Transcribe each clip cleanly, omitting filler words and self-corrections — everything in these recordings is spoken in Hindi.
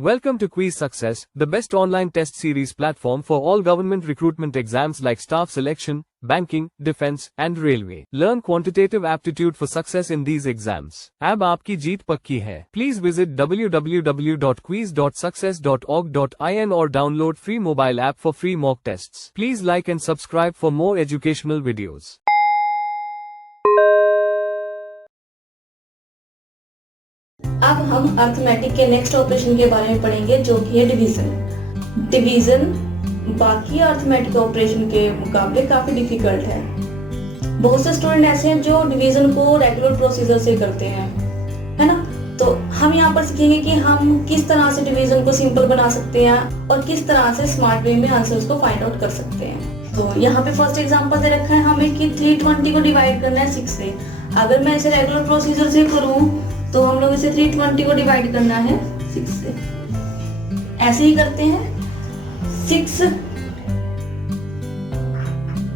Welcome to Quiz Success, the best online test series platform for all government recruitment exams like staff selection, banking, defense, and railway. Learn quantitative aptitude for success in these exams. अब आपकी जीत पक्की है. Please visit www.quiz.success.org.in or download free mobile app for free mock tests. Please like and subscribe for more educational videos. अब हम अर्थमेटिक के नेक्स्ट ऑपरेशन के बारे में पढ़ेंगे, जो कि है डिवीजन। डिवीजन बाकी अर्थमेटिक ऑपरेशन के मुकाबले काफी डिफिकल्ट है। बहुत से स्टूडेंट ऐसे हैं जो डिवीजन को रेगुलर प्रोसीजर से करते हैं, है ना। तो हम यहाँ पर सीखेंगे कि हम किस तरह से डिवीजन को सिंपल बना सकते हैं और किस तरह से स्मार्ट वे में आंसर्स को फाइंड आउट कर सकते हैं। तो यहाँ पे फर्स्ट एग्जांपल दे रखा है हमें कि 320 को डिवाइड करना है 6 से। अगर मैं इसे रेगुलर प्रोसीजर से करूँ तो हम लोग इसे 320 को डिवाइड करना है 6 से। ऐसे ही करते हैं। 6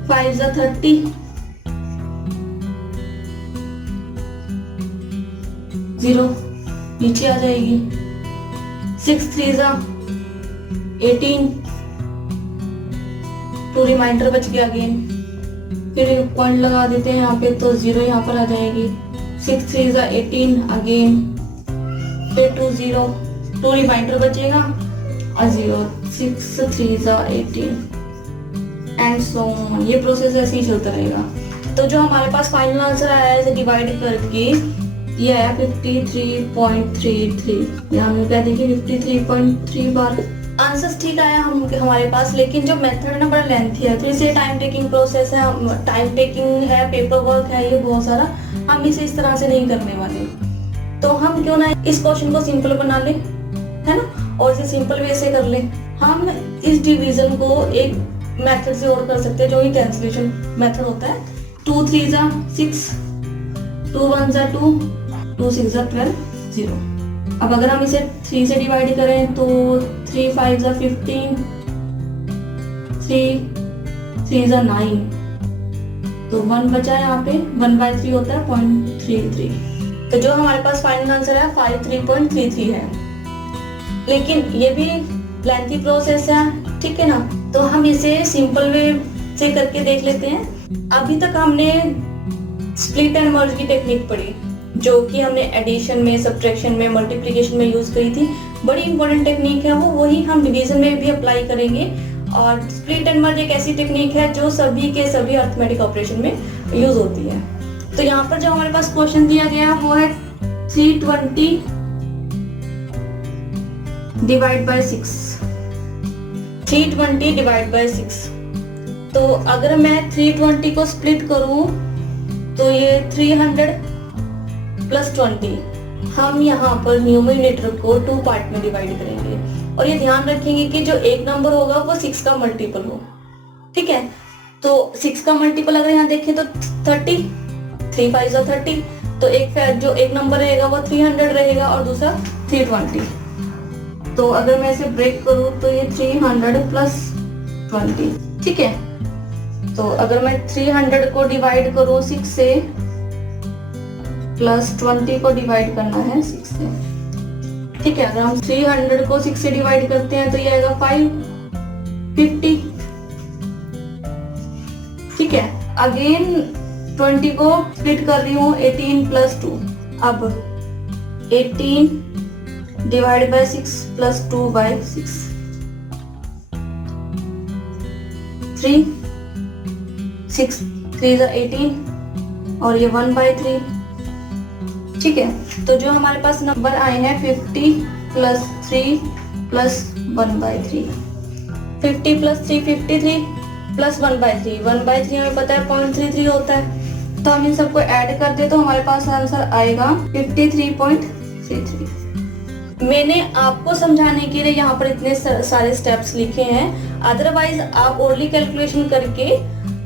5 30, 0 नीचे आ जाएगी। 6 3 18, 2 रिमाइंडर बच गया अगेन। फिर पॉइंट लगा देते हैं यहाँ पे, तो 0 यहाँ पर आ जाएगी। 6 3 18 अगेन, फिर 2 0, 2 रिमाइंडर बचेगा और 0। 6 3 18 एंड सो ऑन। ये प्रोसेस ऐसे ही चलता रहेगा। तो जो हमारे पास फाइनल आंसर आया है इसे डिवाइड करके, ये आया 53.33। यहाँ हम कह देंगे 53.3 बार। आंसर्स ठीक आया हमारे पास, लेकिन जो मेथड है ना बड़ा लेंथी है। तो इसे टाइम टेकिंग प्रोसेस है, टाइम टेकिंग है, पेपर वर्क है, ये बहुत सारा। हम इसे इस तरह से नहीं करने वाले। तो हम क्यों ना इस क्वेश्चन को सिंपल बना ले, है ना, और इसे सिंपल वे से कर ले। हम इस डिवीजन को एक मेथड से और कर सकते हैं, जो कि कैंसिलेशन मेथड होता है। 2 3 6, 2 1 2, 2 6 12, 0। अब अगर हम इसे 3 से डिवाइड करें तो 3 5 15, 3 3 9, तो 1 बचा यहाँ पे। 1/3 होता है 0.33। तो जो हमारे पास फाइनल आंसर है 53.33 है। लेकिन ये भी लेंथी प्रोसेस है, ठीक है ना। तो हम इसे सिंपल वे से करके देख लेते हैं। अभी तक हमने स्प्लिट एंड मर्ज की टेक्निक पढ़ी, जो कि हमने एडिशन में, सब्ट्रैक्शन में, मल्टीप्लिकेशन में यूज करी थी। बड़ी इंपॉर्टेंट टेक्निक है वो, वही हम डिवीजन में भी अप्लाई करेंगे। और स्प्लिट एंड मर्ज एक ऐसी टेक्निक है जो सभी के सभी अर्थमेटिक ऑपरेशन में यूज होती है। तो यहाँ पर जो हमारे पास क्वेश्चन दिया गया है वो है 320 डिवाइड बाय 6। 320 divide by 6। तो अगर मैं 320 को स्प्लिट करूं तो ये 300 प्लस 20। हम यहाँ पर न्यूमरेटर को 2 पार्ट में डिवाइड करेंगे और ये ध्यान रखेंगे कि जो एक नंबर होगा वो 6 का मल्टीपल हो, ठीक है। तो 6 का मल्टीपल अगर यहाँ देखें तो 30, 3 5 30। तो जो एक नंबर रहेगा वो 300 रहेगा और दूसरा 320। तो अगर मैं इसे ब्रेक करूँ तो ये 300 प्लस 20, ठीक है। तो अगर मैं 300 को डिवाइड करूँ 6 से, प्लस 20 को डिवाइड करना है 6 से, ठीक है। अगर हम 300 को 6 से डिवाइड करते हैं तो ये आएगा 550, ठीक है। अगेन 20 को स्प्लिट कर रही हूँ 18 प्लस 2। अब 18 डिवाइड बाय 6 प्लस 2/6, 3 6 3 18 और ये 1/3, ठीक है। तो जो हमारे पास नंबर आए हैं 50 प्लस 3 प्लस 1/3। 50 plus 3 53 plus 1/3। 1/3 हमें पता है 0.33 होता है। तो हम इन सबको ऐड कर दे तो हमारे पास आंसर आएगा 53.33। मैंने आपको समझाने के लिए यहाँ पर इतने सारे स्टेप्स लिखे हैं। अदरवाइज आप ओरली कैलकुलेशन करके,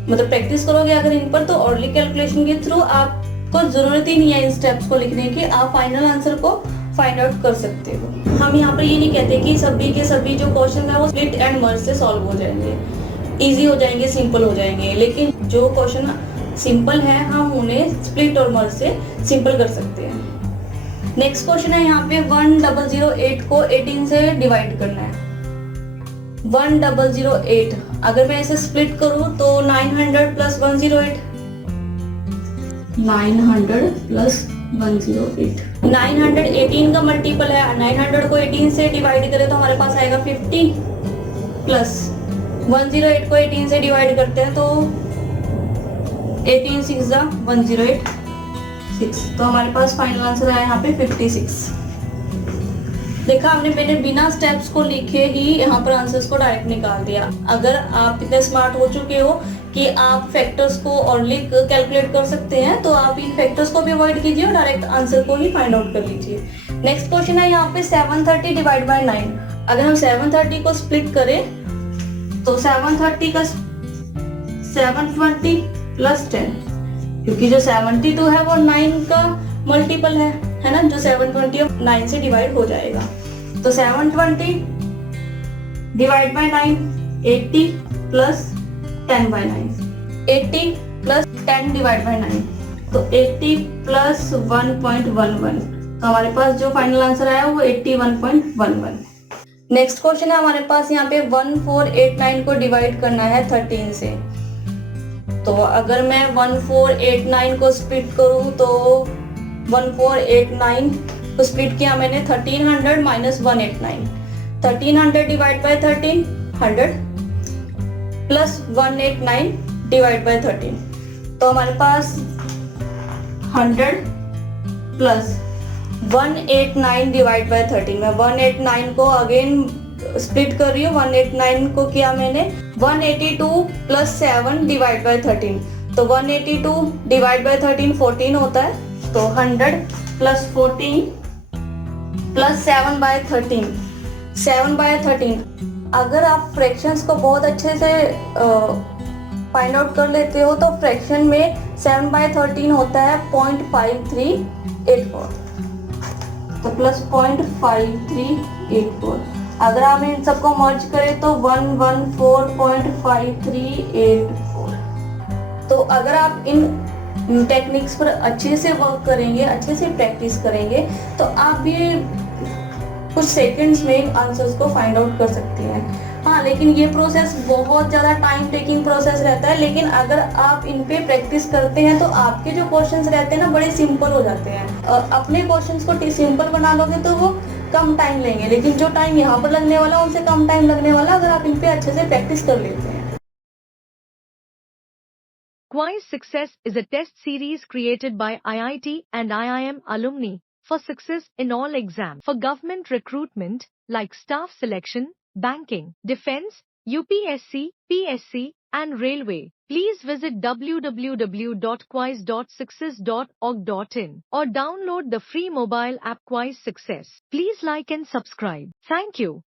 मतलब प्रैक्टिस करोगे अगर इन पर, तो ओरली कैलकुलेशन के थ्रू आपको जरूरत ही नहीं है इन स्टेप्स को लिखने की। आप फाइनल आंसर को फाइंड आउट कर सकते हो। हम यहाँ पर ये नहीं कहते कि सभी के सभी जो क्वेश्चन है वो स्प्लिट एंड मर्ज से सॉल्व हो जाएंगे, इजी हो जाएंगे, सिंपल हो जाएंगे। लेकिन जो क्वेश्चन सिंपल है हम उन्हें स्प्लिट और मर्ज से सिंपल कर सकते हैं। नेक्स्ट क्वेश्चन है यहाँ पे 1008 को 18 से डिवाइड करना है। 1008 अगर मैं इसे स्प्लिट करूं तो 900 प्लस 108, 900 प्लस 108, 918 का मल्टीपल है। 900 को 18 से डिवाइड करें तो हमारे पास आएगा 50 प्लस 108 को 18 से डिवाइड करते हैं तो 18 6 108 6, तो हमारे पास फाइनल आंसर आया यहाँ पे 56। देखा हमने मैंने बिना स्टेप्स को लिखे ही यहाँ पर आंसर्स को डायरेक्ट निकाल दिया। अगर आप इतने स्मार्ट हो चुके हो कि आप फैक्टर्स को ऑनली कैलकुलेट कर सकते हैं तो आप इन फैक्टर्स को भी अवॉइड कीजिए और डायरेक्ट आंसर को ही फाइंड आउट कर लीजिए। नेक्स्ट क्वेश्चन है यहाँ पे 730 डिवाइड बाय 9। अगर हम 730 को स्प्लिट करें तो 730 का 720 प्लस 10, क्योंकि जो 72 है वो 9 का मल्टीपल है ना, जो 720 9 से डिवाइड हो जाएगा। तो 720 divide by 9 80 plus 10 by 9, 80 plus 10 divide by 9, तो 80 प्लस 1.11, तो हमारे पास जो फाइनल आंसर आया वो 81.11। नेक्स्ट क्वेश्चन है हमारे पास यहाँ पे 1489 को डिवाइड करना है 13 से। तो अगर मैं 1489 को स्प्लिट करूं तो 1489 को स्प्लिट किया मैंने 1300 minus 189, 1300 divide by 13 100 plus 189 divide by 13, तो हमारे पास 100 प्लस 189 डिवाइड बाय 13। मैं 189 को अगेन स्प्लिट कर रही हूँ। 189 को किया मैंने 182 प्लस 7 डिवाइड बाय 13, तो 182 डिवाइड बाय 13 14 होता है, तो 100 प्लस 14 प्लस 7 बाय 13, 7 बाय 13। अगर आप फ्रैक्शंस को बहुत अच्छे से फाइंड आउट कर लेते हो तो फ्रैक्शन में 7 बाय 13 होता है 0.5384, तो प्लस 0.5384। अगर आप इन सबको मर्ज करें तो 114.5384। तो अगर आप इन टेक्निक्स पर अच्छे से वर्क करेंगे, अच्छे से प्रैक्टिस करेंगे तो आप भी कुछ सेकंड्स में आंसर्स को फाइंड आउट कर सकते हैं। हाँ, लेकिन ये प्रोसेस बहुत ज़्यादा टाइम टेकिंग प्रोसेस रहता है, लेकिन अगर आप इन पे प्रैक्टिस करते हैं तो आपके जो क्वेश्चंस रहते हैं ना बड़े सिंपल हो जाते हैं। और अपने क्वेश्चंस को सिंपल बना लोगे तो वो कम टाइम लेंगे, लेकिन जो टाइम यहाँ पर लगने वाला उनसे कम टाइम लगने वाला अगर आप इन पे अच्छे से प्रैक्टिस कर लेते हैं। Quiz Success is a test series created by IIT and IIM alumni for success in all exams for government recruitment like staff selection, banking, defense, UPSC, PSC, and railway. Please visit www.quiz.success.org.in or download the free mobile app Quiz Success. Please like and subscribe. Thank you.